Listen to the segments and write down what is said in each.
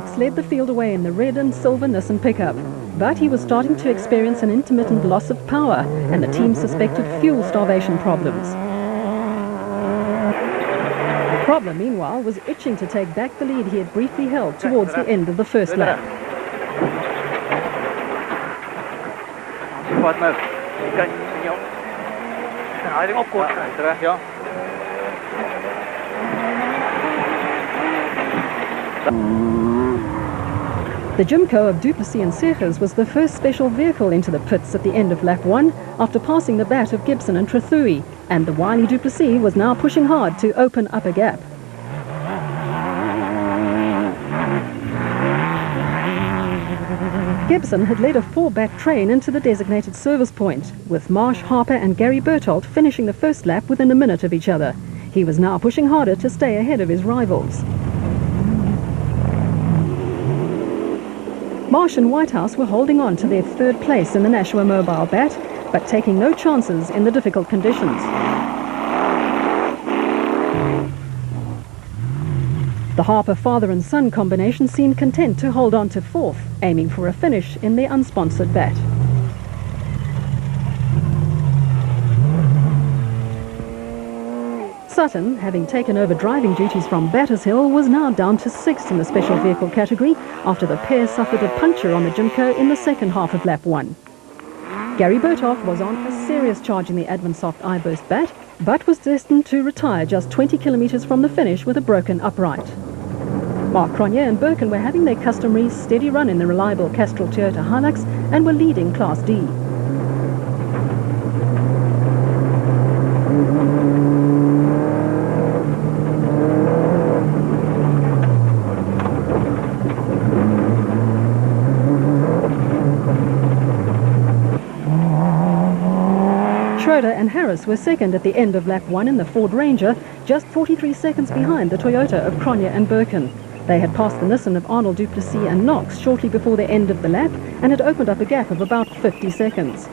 Cox led the field away in the red and silver Nissan pickup, but he was starting to experience an intermittent loss of power, and the team suspected fuel starvation problems. The problem, meanwhile, was itching to take back the lead he had briefly held towards the end of the first lap. The Jimco of Duplessis and Segers was the first special vehicle into the pits at the end of lap 1 after passing the bat of Gibson and Trethewey, and the wily Duplessis was now pushing hard to open up a gap. Gibson had led a 4-bat train into the designated service point, with Marsh, Harper and Gary Berthold finishing the first lap within a minute of each other. He was now pushing harder to stay ahead of his rivals. Marsh and Whitehouse were holding on to their third place in the Nashua Mobile bat, but taking no chances in the difficult conditions. The Harper father and son combination seemed content to hold on to fourth, aiming for a finish in their unsponsored bat. Sutton, having taken over driving duties from Batters Hill, was now down to 6th in the special vehicle category after the pair suffered a puncture on the Jimco in the second half of lap 1. Gary Berthold was on a serious charge in the Advansoft iBurst bat, but was destined to retire just 20 kilometres from the finish with a broken upright. Mark Cronje and Birkin were having their customary steady run in the reliable Castrol Toyota Hilux and were leading Class D. Schroeder and Harris were second at the end of lap 1 in the Ford Ranger, just 43 seconds behind the Toyota of Cronje and Birkin. They had passed the Nissan of Arnold, Duplessis and Knox shortly before the end of the lap and had opened up a gap of about 50 seconds.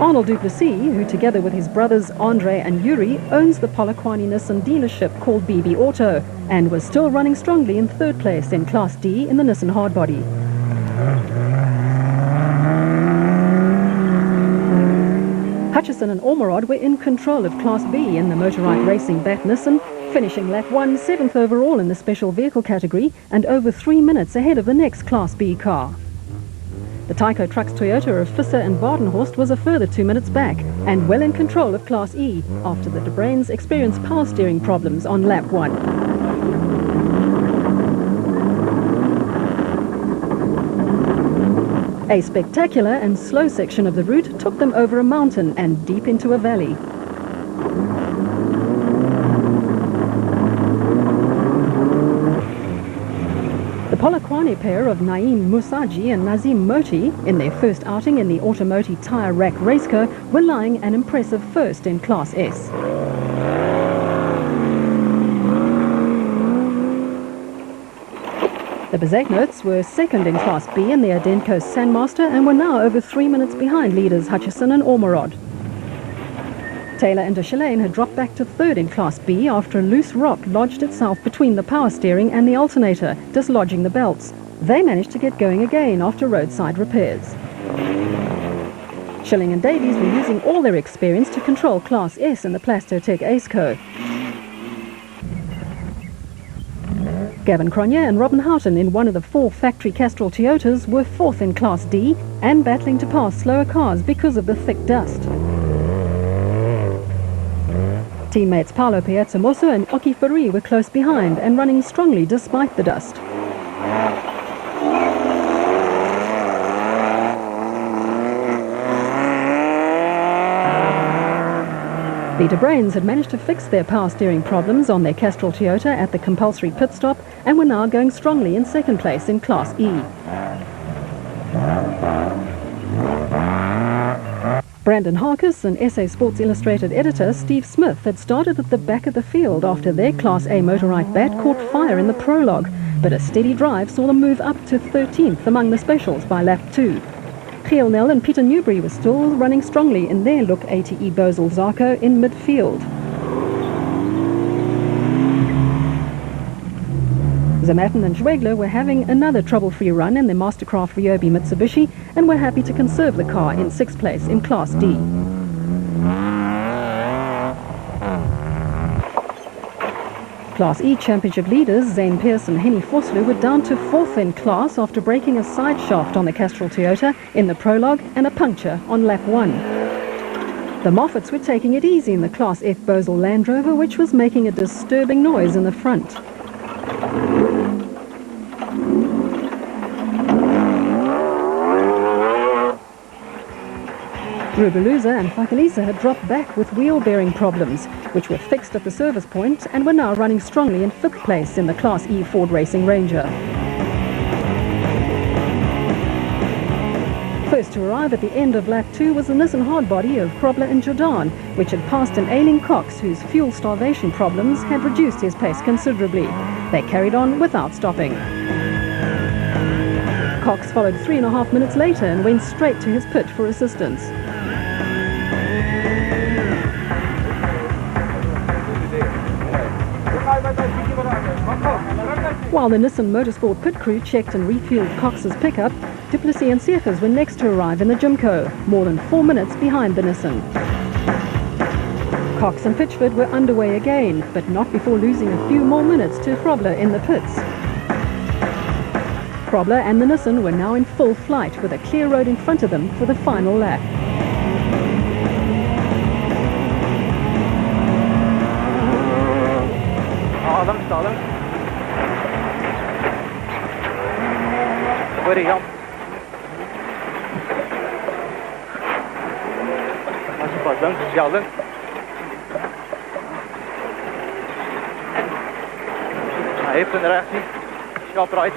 Arnold Duplessis, who together with his brothers Andre and Yuri owns the Polokwane Nissan dealership called BB Auto, and was still running strongly in third place in Class D in the Nissan hardbody. Hutchison and Ormerod were in control of Class B in the Motorite Racing Bat Nissan, finishing lap 1 7th overall in the special vehicle category and over 3 minutes ahead of the next Class B car. The Tyco Trucks Toyota of Visser and Badenhorst was a further 2 minutes back and well in control of Class E after the De Bruins experienced power steering problems on lap 1. A spectacular and slow section of the route took them over a mountain and deep into a valley. The Polokwane pair of Naeem Musaji and Nazim Moti, in their first outing in the Automotive Tyre Rack Racecar, were lying an impressive first in Class S. The Bezeknots were second in Class B in the Adenco Sandmaster and were now over 3 minutes behind leaders Hutchison and Ormerod. Taylor and Deschelaine had dropped back to third in Class B after a loose rock lodged itself between the power steering and the alternator, dislodging the belts. They managed to get going again after roadside repairs. Schilling and Davies were using all their experience to control Class S in the Plastotech Aceco. Gavin Cronje and Robin Houghton in one of the 4 factory Castrol Toyotas were fourth in Class D and battling to pass slower cars because of the thick dust. Teammates Paolo Piazzamosso and Oki Fari were close behind and running strongly despite the dust. The De Bruins had managed to fix their power steering problems on their Castrol Toyota at the compulsory pit stop and were now going strongly in second place in Class E. Brandon Harkis and SA Sports Illustrated editor Steve Smith had started at the back of the field after their Class A Motorite bat caught fire in the prologue. but a steady drive saw them move up to 13th among the specials by lap 2. Giel Nel and Peter Newbury were still running strongly in their Look ATE Bosel Zarco in midfield. Zamatin and Schwegler were having another trouble-free run in their Mastercraft Ryobi Mitsubishi and were happy to conserve the car in 6th place in Class D. Class E Championship leaders Zane Pearce and Henny Vosloo were down to 4th in class after breaking a side shaft on the Castrol Toyota in the prologue and a puncture on lap 1. The Moffats were taking it easy in the Class F Bosel Land Rover, which was making a disturbing noise in the front. Rubeluza and Fakalisa had dropped back with wheel bearing problems, which were fixed at the service point and were now running strongly in 5th place in the Class E Ford Racing Ranger. First to arrive at the end of lap 2 was the Nissan hardbody of Krobler and Jordan, which had passed an ailing Cox whose fuel starvation problems had reduced his pace considerably. They carried on without stopping. Cox followed 3.5 minutes later and went straight to his pit for assistance. While the Nissan Motorsport pit crew checked and refueled Cox's pickup, Duplessis and Seegers were next to arrive in the Jimco, more than 4 minutes behind the Nissan. Cox and Pitchford were underway again, but not before losing a few more minutes to Krobler in the pits. Krobler and the Nissan were now in full flight with a clear road in front of them for the final lap. Stallen. Goede Jan. Als je pas langs is Jan. Hij heeft een reactie. Sharp right.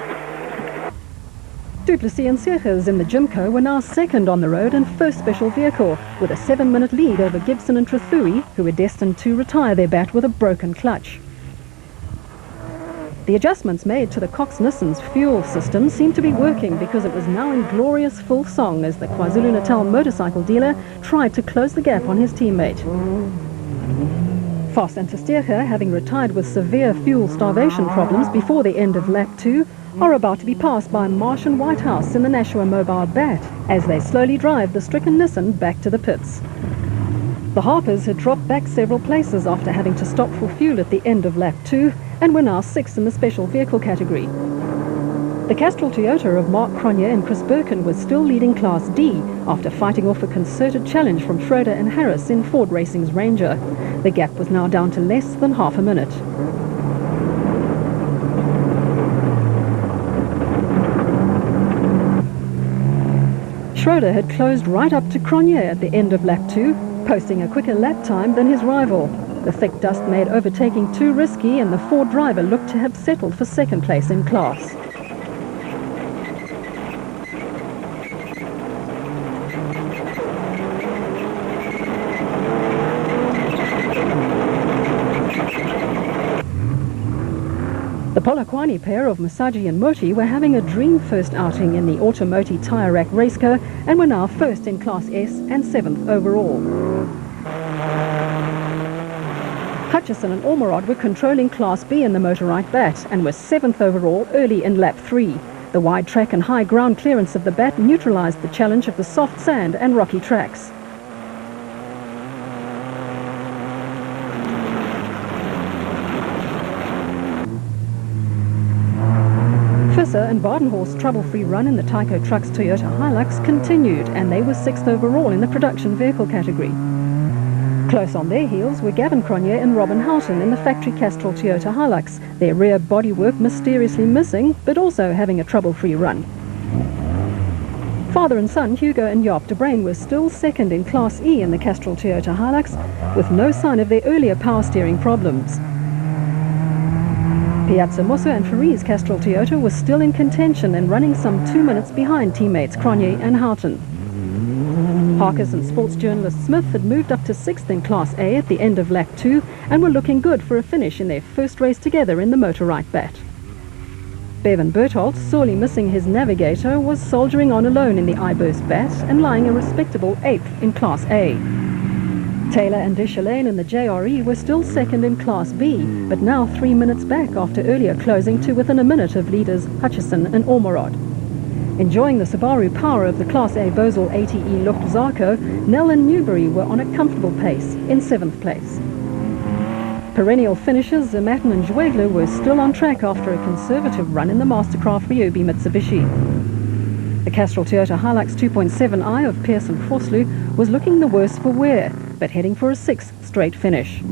Duplessis and Seegers in the Jimco were now second on the road and first special vehicle, with a 7-minute lead over Gibson and Trethewey, who were destined to retire their bat with a broken clutch. The adjustments made to the Cox Nissan's fuel system seemed to be working because it was now in glorious full song as the KwaZulu-Natal motorcycle dealer tried to close the gap on his teammate. Vos and Tersteger, having retired with severe fuel starvation problems before the end of lap 2, are about to be passed by Marsh and Whitehouse in the Nashua Mobile Bat as they slowly drive the stricken Nissan back to the pits. The Harpers had dropped back several places after having to stop for fuel at the end of lap 2 and were now 6th in the special vehicle category. The Castrol Toyota of Mark Cronje and Chris Birkin was still leading Class D after fighting off a concerted challenge from Schroeder and Harris in Ford Racing's Ranger. The gap was now down to less than half a minute. Schroeder had closed right up to Cronje at the end of lap 2, posting a quicker lap time than his rival. The thick dust made overtaking too risky and the Ford driver looked to have settled for 2nd place in class. The Polokwane pair of Masaji and Moti were having a dream first outing in the Automoti Tyre Rack Raceco and were now 1st in Class S and 7th overall. Hutchison and Ormerod were controlling Class B in the Motorite Bat and were 7th overall early in lap 3. The wide track and high ground clearance of the Bat neutralized the challenge of the soft sand and rocky tracks. Visser and Badenhorst's trouble-free run in the Tyco Trucks Toyota Hilux continued, and they were 6th overall in the production vehicle category. Close on their heels were Gavin Cronje and Robin Houghton in the factory Castrol Toyota Hilux, their rear bodywork mysteriously missing, but also having a trouble-free run. Father and son Hugo and Jaap de Bruin were still 2nd in Class E in the Castrol Toyota Hilux, with no sign of their earlier power steering problems. Piazza Musso and Ferri's Castrol Toyota was still in contention and running some 2 minutes behind teammates Cronje and Houghton. Harkes and sports journalist Smith had moved up to 6th in Class A at the end of lap 2 and were looking good for a finish in their first race together in the Motorite Bat. Bevan Bertholdt, sorely missing his navigator, was soldiering on alone in the I-Burst bat and lying a respectable 8th in Class A. Taylor and Deschalain in the JRE were still second in Class B, but now 3 minutes back after earlier closing to within a minute of leaders Hutchison and Ormerod. Enjoying the Subaru power of the Class A Bosel ATE Lucht Zarco, Nell and Newbury were on a comfortable pace in 7th place. Perennial finishers Zermatten and Zwegler were still on track after a conservative run in the Mastercraft Ryobi Mitsubishi. The Castrol Toyota Hilux 2.7i of Pearson Vosloo was looking the worse for wear, but heading for a 6th straight finish.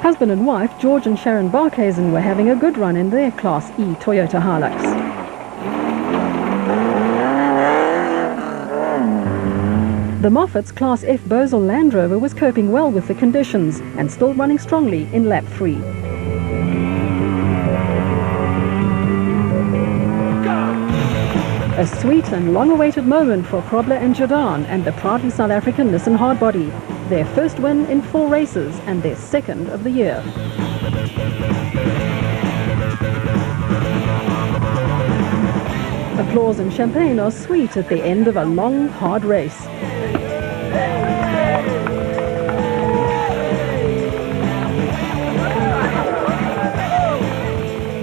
Husband and wife George and Sharon Barkhazen were having a good run in their Class E Toyota Hilux. The Moffat's Class F Bosel Land Rover was coping well with the conditions and still running strongly in lap 3. A sweet and long-awaited moment for Krobler and Jordan and the proudly South African Nissan Hardbody. Their first win in 4 races and their second of the year. Applause and champagne are sweet at the end of a long, hard race.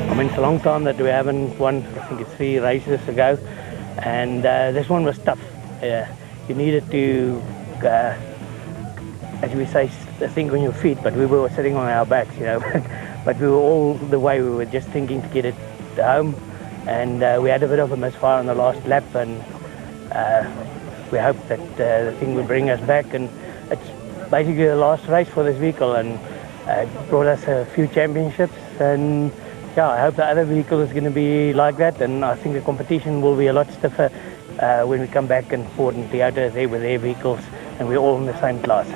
I mean, it's a long time that we haven't won. I think it's 3 races ago, and this one was tough. You needed to, as we say, think on your feet, but we were sitting on our backs, you know. But we were all the way, we were just thinking to get it home, and we had a bit of a misfire on the last lap, and we hoped that the thing would bring us back, and it's basically the last race for this vehicle, and it brought us a few championships, and yeah, I hope the other vehicle is going to be like that, and I think the competition will be a lot stiffer when we come back, and Ford and Toyota is there with their vehicles, and we're all in the same class.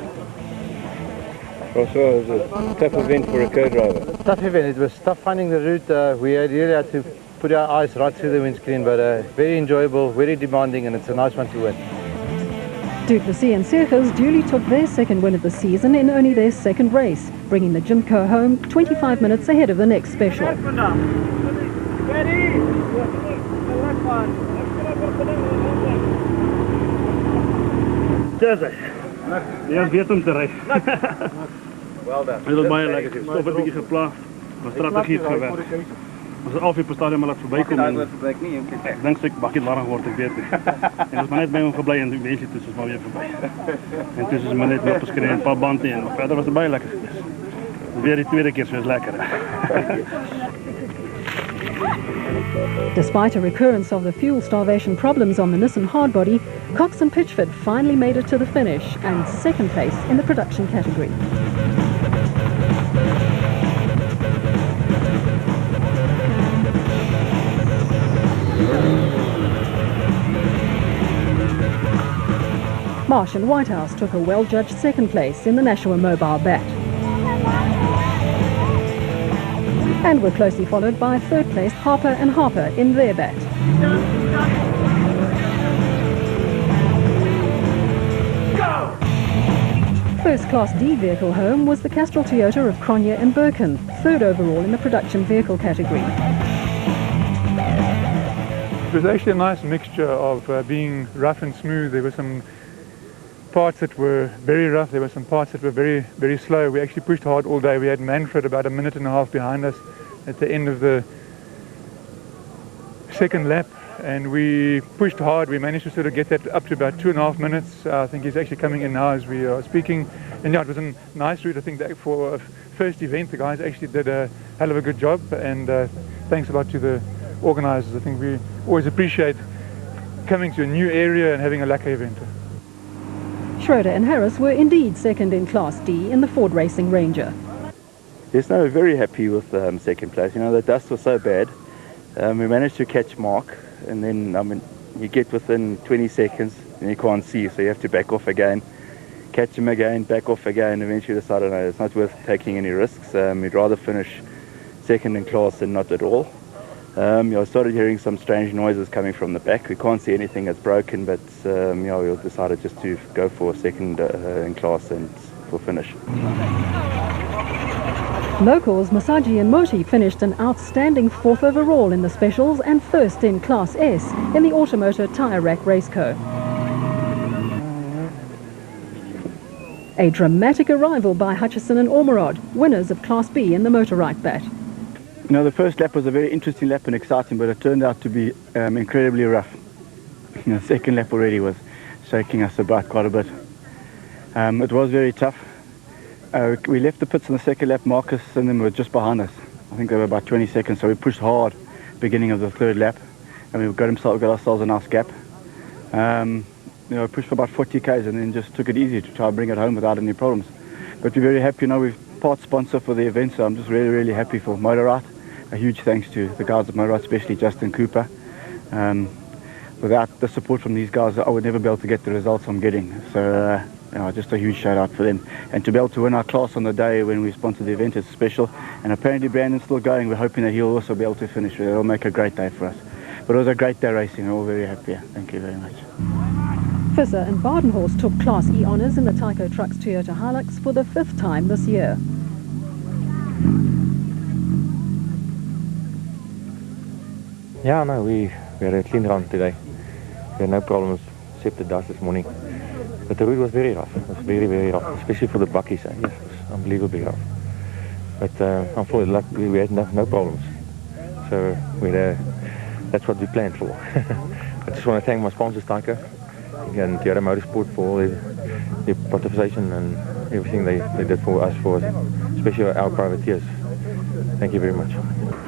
Also, it was a tough event for a co-driver. Tough event. It was tough finding the route. We really had to put our eyes right through the windscreen, but very enjoyable, very demanding, and it's a nice one to win. Duplessis and Seegers duly took their second win of the season in only their second race, bringing the Jimco home 25 minutes ahead of the next special. Ja, weet om te rijden. Well done. Het was baie lekker. Stop een beetje geplaagd. Maar strategie het gewerkt. Als het al je stadium maar laat voorbij komen. Ik denk dat ik bakje warm word, ik weet het. En was maar net bij hem gebleven en ik weet het, dus het is maar weer voorbij. En tussen is maar net opgeschreven, een paar banden in. Maar verder was het baie lekker. Dus weer die tweede keer zo is lekker. Despite a recurrence of the fuel starvation problems on the Nissan Hardbody, Cox and Pitchford finally made it to the finish and second place in the production category. Marsh and Whitehouse took a well-judged second place in the Nashua Mobile Bat. And were closely followed by third place Harper and Harper in their bat. First Class D vehicle home was the Castrol Toyota of Cronje and Birken, third overall in the production vehicle category. It was actually a nice mixture of being rough and smooth. There were some parts that were very rough, there were some parts that were very, very slow. We actually pushed hard all day. We had Manfred about 1.5 minutes behind us at the end of the second lap, and we pushed hard. We managed to sort of get that up to about 2.5 minutes. I think he's actually coming in now as we are speaking. And yeah, it was a nice route. I think that for a first event, the guys actually did a hell of a good job, and thanks a lot to the organisers. I think we always appreciate coming to a new area and having a lacquer event. Schroeder and Harris were indeed second in Class D in the Ford Racing Ranger. Yes, no, very happy with second place. You know, the dust was so bad. We managed to catch Mark, and then, I mean, you get within 20 seconds and you can't see, so you have to back off again, catch him again, back off again. Eventually decided, no, it's not worth taking any risks. We'd rather finish second in class than not at all. I started hearing some strange noises coming from the back. We can't see anything that's broken, but we decided just to go for second in class and for finish. Locals Masaji and Moti finished an outstanding 4th overall in the specials and 1st in Class S in the Automotor Tyre Rack Raceco. A dramatic arrival by Hutchison and Ormerod, winners of Class B in the motor right bat. You know, the first lap was a very interesting lap and exciting, but it turned out to be incredibly rough. The second lap already was shaking us about quite a bit. It was very tough. We left the pits in the second lap. Marcus and them were just behind us. I think they were about 20 seconds, so we pushed hard beginning of the third lap, and we got ourselves a nice gap. You know, pushed for about 40 k's and then just took it easy to try and bring it home without any problems. But we're very happy. You know, we're part sponsor for the event, so I'm just really, really happy for Motorite. A huge thanks to the guys at Motorite, especially Justin Cooper. Without the support from these guys, I would never be able to get the results I'm getting. So, you know, just a huge shout out for them. And to be able to win our class on the day when we sponsored the event is special. And apparently Brandon's still going. We're hoping that he'll also be able to finish. It'll make a great day for us. But it was a great day racing. We're all very happy. Thank you very much. Visser and Badenhorst took Class E honours in the Tyco Trucks Toyota Hilux for the 5th time this year. Yeah, no, we had a clean run today. We had no problems except the dust this morning. But the route was very rough. It was very, very rough, especially for the buckies. Yes, it was unbelievably rough. But unfortunately, we had no problems. So that's what we planned for. I just want to thank my sponsors, Tyco and Toyota Motorsport, for all their participation and everything they did for us, especially our privateers. Thank you very much.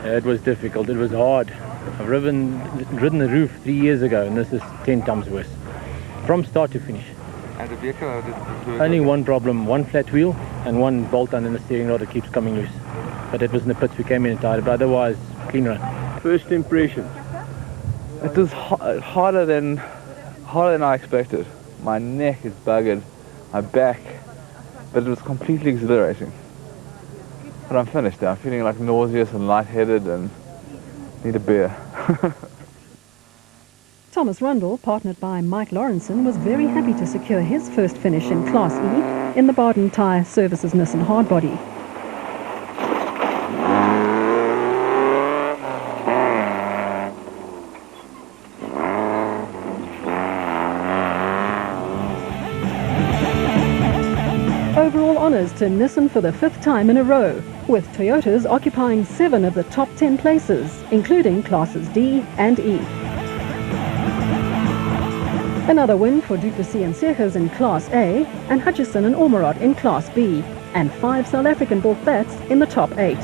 It was difficult. It was hard. I've ridden the roof 3 years ago, and this is 10 times worse, from start to finish. And the vehicle? Only one problem, one flat wheel and one bolt under the steering rod that keeps coming loose. But it was in the pits we came in and tied, but otherwise, clean run. First impression, it was harder than I expected. My neck is buggered, my back, but it was completely exhilarating. But I'm finished now. I'm feeling like nauseous and lightheaded and need a beer. Thomas Rundle, partnered by Mike Lawrenson, was very happy to secure his first finish in Class E in the Baden Tyre Services Nissan Hardbody. Overall honours to Nissan for the 5th time in a row, with Toyotas occupying 7 of the top 10 places, including Classes D and E. Another win for Duplessis and Seegers in Class A, and Hutchison and Ormerod in Class B, and 5 South African-built bats in the top 8.